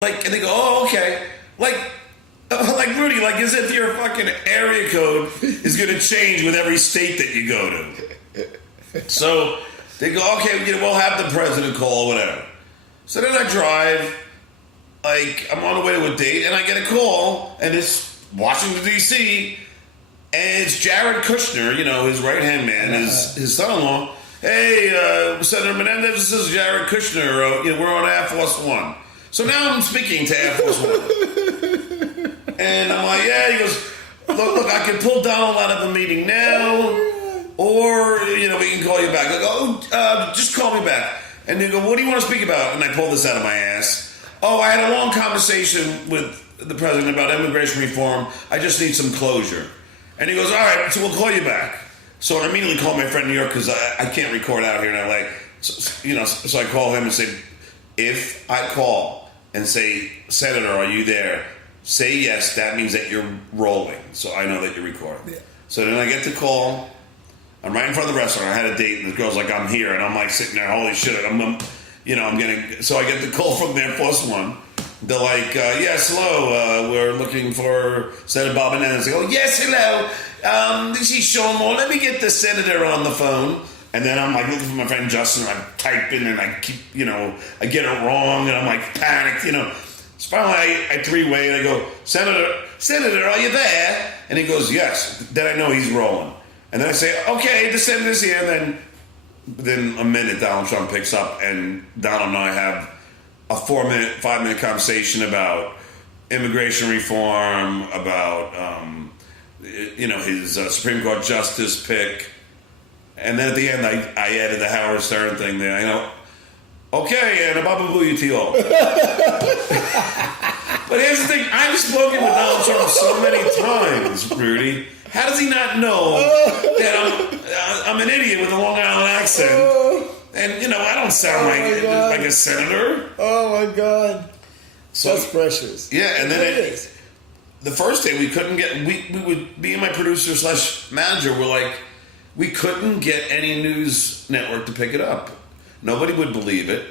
Like, and they go, oh, okay. Like Rudy, like as if your fucking area code is going to change with every state that you go to. So they go, okay, we'll have the president call or whatever. So then I drive, like I'm on the way to a date, and I get a call, and it's Washington, D.C., and it's Jared Kushner, his right-hand man, his son-in-law. Hey, Senator Melendez, this is Jared Kushner. We're on Air Force One. So now I'm speaking to Air Force One. And I'm like, yeah, he goes, look, I can pull Donald out of the meeting now, or, we can call you back. I go, just call me back. And they go, what do you want to speak about? And I pull this out of my ass. Oh, I had a long conversation with the president about immigration reform. I just need some closure. And he goes, all right, so we'll call you back. So I immediately call my friend in New York because I can't record out here in LA. So I call him and say, if I call and say, Senator, are you there? Say yes, that means that you're rolling. So I know that you're recording. Yeah. So then I get the call. I'm right in front of the restaurant. I had a date, and the girl's like, I'm here. And I'm like sitting there, holy shit. So I get the call from Air Force One. They're like, yes, hello, we're looking for Senator Bob Menendez. I go, yes, hello, this is Sean Moore. Let me get the senator on the phone. And then I'm like looking for my friend Justin, and I'm typing, and I keep, I get it wrong, and I'm like panicked, So finally I three-way, and I go, Senator, are you there? And he goes, yes. Then I know he's rolling. And then I say, okay, the senator's here. And then a minute, Donald Trump picks up, and Donald and I have a 5-minute conversation about immigration reform, about, his Supreme Court justice pick. And then at the end, I added the Howard Stern thing there. Okay, and Baba Booyah. But here's the thing. I've spoken with Donald Trump so many times, Rudy. How does he not know that I'm an idiot with a Long Island accent? And, I don't sound like a senator. Oh, my God. So, that's precious. Yeah, and then the first day we couldn't get, we would be my producer / manager were like, we couldn't get any news network to pick it up. Nobody would believe it.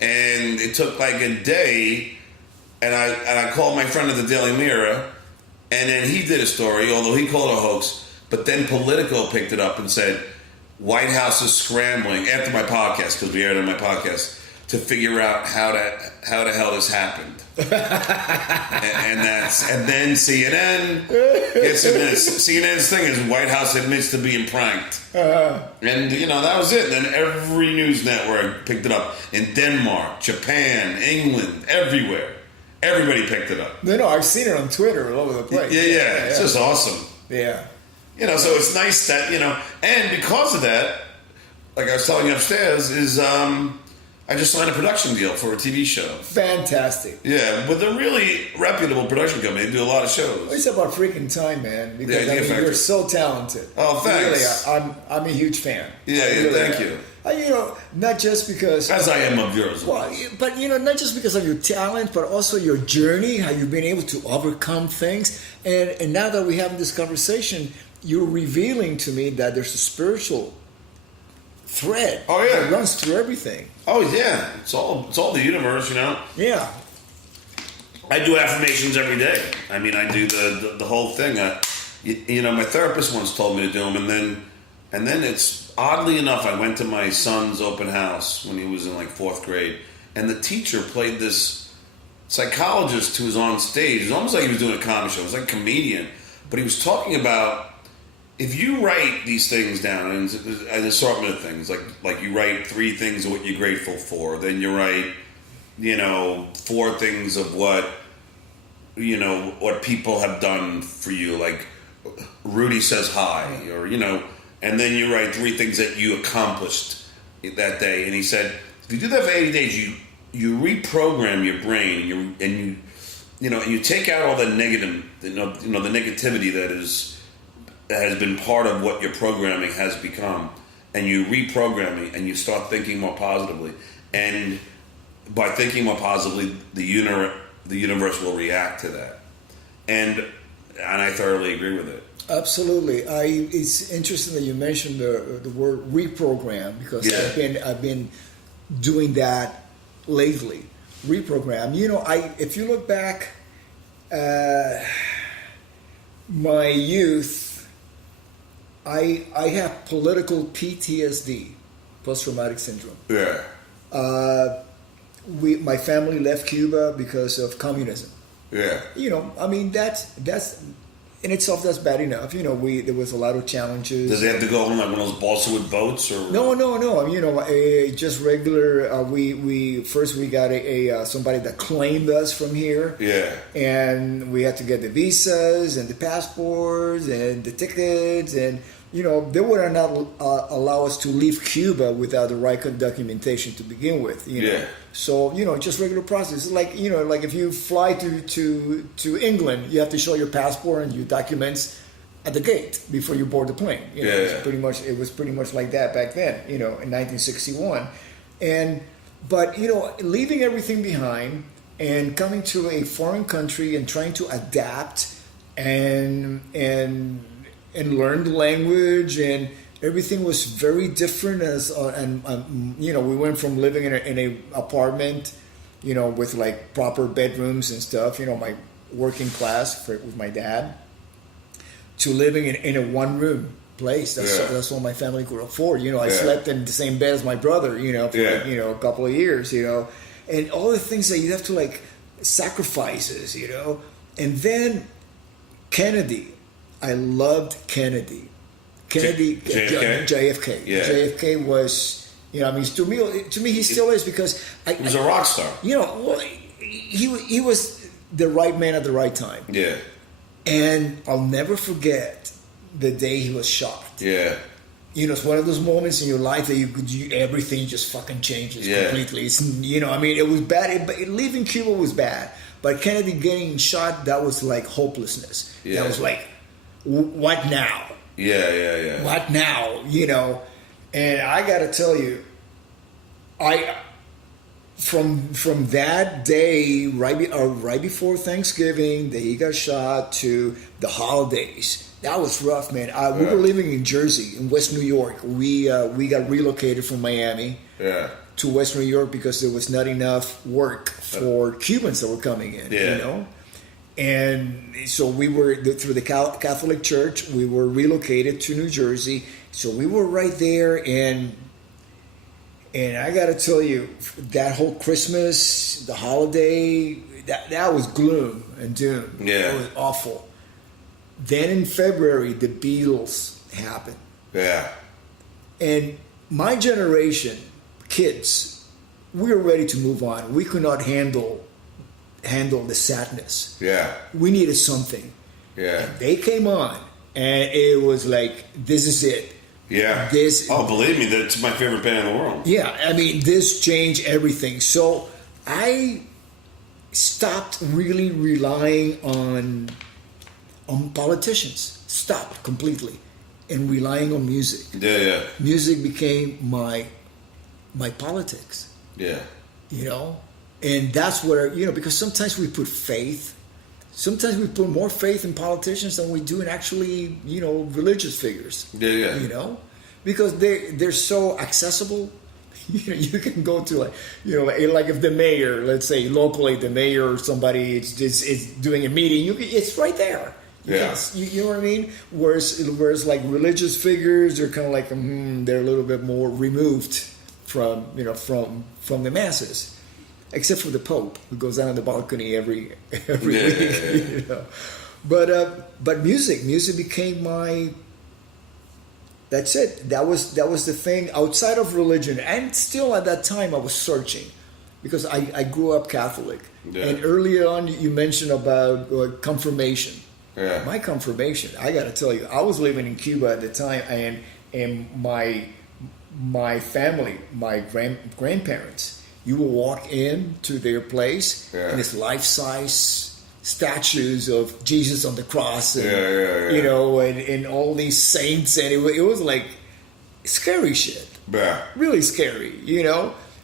And it took like a day, and I called my friend at the Daily Mirror, and then he did a story, although he called it a hoax, but then Politico picked it up and said, White House is scrambling, after my podcast, because we aired on my podcast, to figure out how the hell this happened. and then CNN gets in this. CNN's thing is White House admits to being pranked. And, that was it. And then every news network picked it up. In Denmark, Japan, England, everywhere. Everybody picked it up. No, I've seen it on Twitter all over the place. Yeah. It's just awesome. Yeah. So it's nice that, and because of that, like I was telling you upstairs, is I just signed a production deal for a TV show. Fantastic. Yeah, with a really reputable production company. They do a lot of shows. It's about freaking time, man. Because you're so talented. Oh, thanks. Really, I'm a huge fan. Yeah, really thank you. Not just because... As I am of yours. Well, but, not just because of your talent, but also your journey, how you've been able to overcome things. And now that we're having this conversation, you're revealing to me that there's a spiritual thread that runs through everything. Oh, yeah. It's all the universe, Yeah. I do affirmations every day. I mean, I do the whole thing. My therapist once told me to do them, and then it's... Oddly enough, I went to my son's open house when he was in like 4th grade, and the teacher played this psychologist who was on stage. It was almost like he was doing a comedy show. It was like a comedian, but he was talking about if you write these things down, and an assortment of things, like you write 3 things of what you're grateful for, then you write, 4 things of what people have done for you, like Rudy says hi, or and then you write 3 things that you accomplished that day. And he said, if you do that for 80 days, you reprogram your brain, and you take out all the negative, the negativity that has been part of what your programming has become, and you reprogram it, and you start thinking more positively. And by thinking more positively, the universe will react to that. And I thoroughly agree with it. Absolutely. It's interesting that you mentioned the word reprogram, because I've been doing that lately. reprogram. If you look back, my youth, I have political PTSD, post-traumatic syndrome. Yeah. My family left Cuba because of communism. Yeah. That's in itself, that's bad enough. There was a lot of challenges. Does they have to go on like one of those balsa wood boats or? No. Just regular. We got a somebody that claimed us from here. Yeah. And we had to get the visas and the passports and the tickets, and they would not allow us to leave Cuba without the right documentation to begin with. Yeah. So just regular process. It's like like if you fly to England, you have to show your passport and your documents at the gate before you board the plane. It was pretty much like that back then. In 1961, but leaving everything behind and coming to a foreign country and trying to adapt and learn the language, and everything was very different. We went from living in a apartment, with like proper bedrooms and stuff. My working class with my dad, to living in a one room place. That's what my family could afford. I slept in the same bed as my brother. For a couple of years. And all the things that you have to like sacrifices. And then Kennedy. I loved Kennedy. JFK. Yeah. JFK was, to me, he still is, because he was a rock star. He was the right man at the right time. Yeah. And I'll never forget the day he was shot. Yeah. It's one of those moments in your life that everything just fucking changes completely. It's, it was bad. Leaving Cuba was bad, but Kennedy getting shot, that was like hopelessness. Yeah. That was like, what now? Yeah. What now? And I got to tell you, from that day, right before Thanksgiving, that he got shot, to the holidays, that was rough, man. We were living in Jersey, in West New York. We got relocated from Miami to West New York because there was not enough work for Cubans that were coming in. And so we were, through the Catholic Church, we were relocated to New Jersey. So we were right there, and I got to tell you, that whole Christmas, the holiday, that was gloom and doom. Yeah. It was awful. Then in February, the Beatles happened. Yeah. And my generation, kids, we were ready to move on. We could not handle the sadness. Yeah. We needed something. Yeah. And they came on, and it was like, this is it. Yeah. Believe me, that's my favorite band in the world. Yeah, this changed everything. So I stopped really relying on politicians. Stopped completely, and relying on music. Yeah. Music became my politics. Yeah. And that's where, because sometimes we put faith. Sometimes we put more faith in politicians than we do in actually, religious figures. Yeah. Because they're so accessible. You can go to like if the mayor, let's say locally, the mayor or somebody is doing a meeting, it's right there. You know what I mean? Whereas like religious figures, they're kind of like they're a little bit more removed from the masses. Except for the Pope, who goes out on the balcony every week. But music became my. That's it. That was the thing outside of religion, and still at that time I was searching, because I grew up Catholic, and earlier on you mentioned about confirmation. Yeah. My confirmation, I got to tell you, I was living in Cuba at the time, and my family, my grandparents. You will walk into their place, and it's life-size statues of Jesus on the cross, and and all these saints, and it was like scary shit. Yeah. Really scary.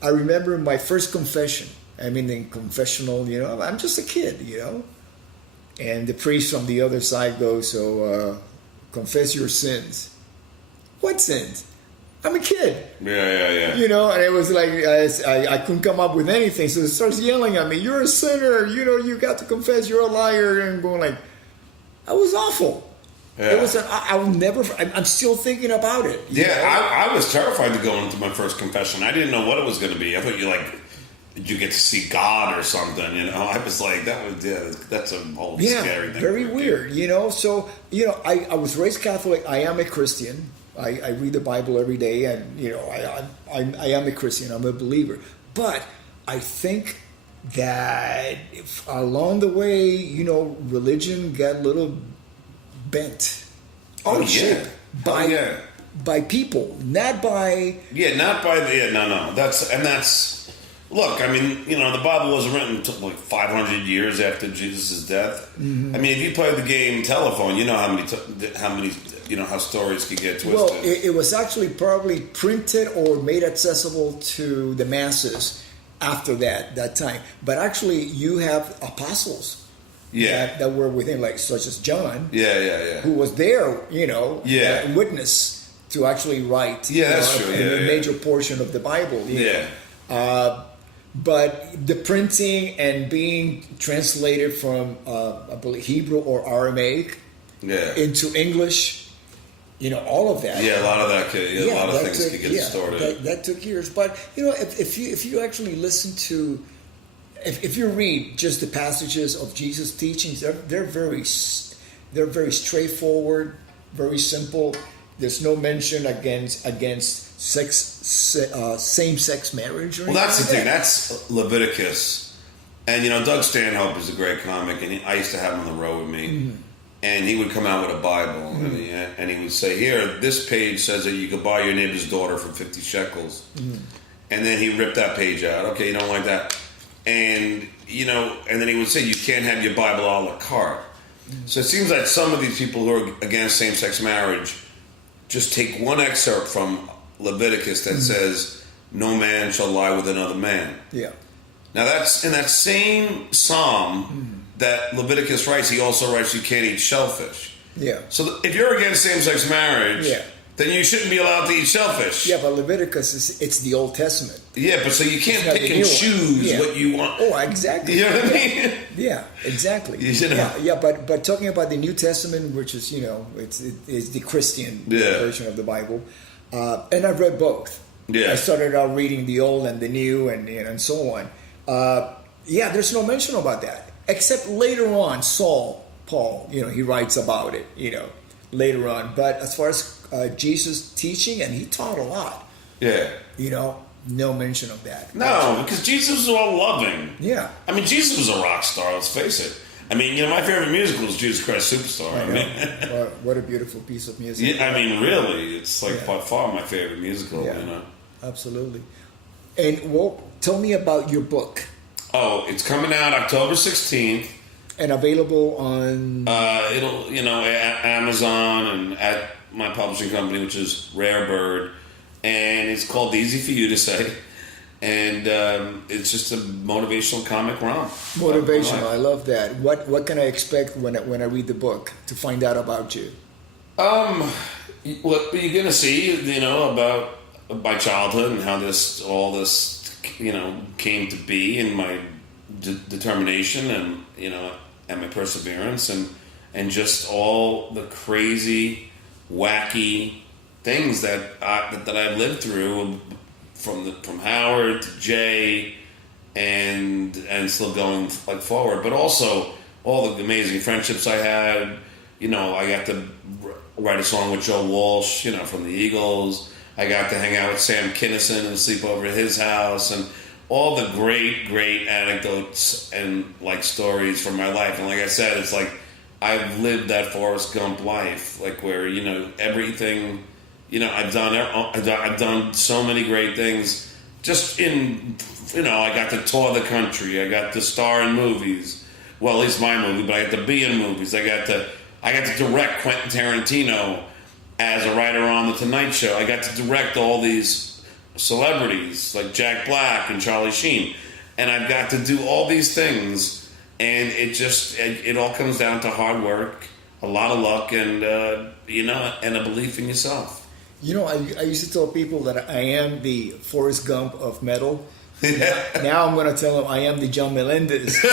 I remember my first confession. In confessional. I'm just a kid. And the priest from the other side goes, "So confess your sins." What sins? I'm a kid. Yeah. You know, and it was like I couldn't come up with anything. So it starts yelling at me, "You're a sinner. You know, you got to confess you're a liar." And going like, "I was awful." Yeah. It was. I will never. I'm still thinking about it. I was terrified to go into my first confession. I didn't know what it was going to be. I thought you get to see God or something. You know, I was like, that's a whole scary thing. Very weird. You know, so I was raised Catholic. I am a Christian. I read the Bible every day, and I am a Christian. I'm a believer. But I think that if along the way, religion got a little bent. By people, not by no. That's look. I mean, the Bible wasn't written until like 500 years after Jesus' death. Mm-hmm. I mean, if you play the game telephone, you know how many how stories could get twisted. Well, it was actually probably printed or made accessible to the masses after that time. But actually, you have apostles. That were within, like such as John. Who was there, witness to actually write. That's true. A major portion of the Bible. But the printing and being translated from, I believe, Hebrew or Aramaic into English, all of that. Yeah, a lot of that could, a lot of things could get distorted. That took years. But if you actually listen to. If you read just the passages of Jesus' teachings, they're very straightforward, very simple. There's no mention against same-sex marriage. Well, that's the thing. That's Leviticus, and Doug Stanhope is a great comic, and I used to have him on the road with me, Mm-hmm. and he would come out with a Bible, and he would say, "Here, this page says that you could buy your neighbor's daughter for 50 shekels," and then he ripped that page out. Okay, you don't like that. And and then he would say you can't have your Bible a la carte. So it seems like some of these people who are against same-sex marriage just take one excerpt from Leviticus that says, "No man shall lie with another man." Yeah. Now that's in that same psalm that Leviticus writes. He also writes you can't eat shellfish. Yeah. So if you're against same-sex marriage, then you shouldn't be allowed to eat shellfish. Yeah, but Leviticus it's the Old Testament. Yeah, but so you can't pick and choose what you want. Oh, exactly. You know what I mean? Yeah, exactly. But talking about the New Testament, which is it's the Christian version of the Bible, and I've read both. Yeah, I started out reading the Old and the New, and so on. There's no mention about that except later on. Paul, he writes about it. Later on, but as far as Jesus teaching, and he taught a lot. Yeah. No mention of that. No, because Jesus was all loving. Yeah. I mean, Jesus was a rock star, let's face it. I mean, my favorite musical is Jesus Christ Superstar. I mean, what a beautiful piece of music. Yeah, I mean, really, it's like by far my favorite musical, Absolutely. And, tell me about your book. Oh, it's coming out October 16th. And available on... It'll, at Amazon and at my publishing company, which is Rare Bird. And it's called Easy for You to Say. And it's just a motivational comic romp. Motivational, I love that. What can I expect when I read the book to find out about you? What you're going to see, about my childhood and how all this, came to be, and my determination and, and my perseverance and just all the crazy, wacky things that I've lived through from Howard to Jay and still going forward, but also all the amazing friendships I had. I got to write a song with Joe Walsh, from the Eagles. I got to hang out with Sam Kinison and sleep over at his house, and all the great anecdotes and stories from my life. And like I said, it's like I've lived that Forrest Gump life, where everything. I've done so many great things. Just I got to tour the country. I got to star in movies. Well, at least my movie, but I got to be in movies. I got to direct Quentin Tarantino as a writer on The Tonight Show. I got to direct all these celebrities like Jack Black and Charlie Sheen, and I've got to do all these things, and it all comes down to hard work, a lot of luck, and and a belief in yourself. You know, I used to tell people that I am the Forrest Gump of metal. Now I'm going to tell them I am the John Melendez.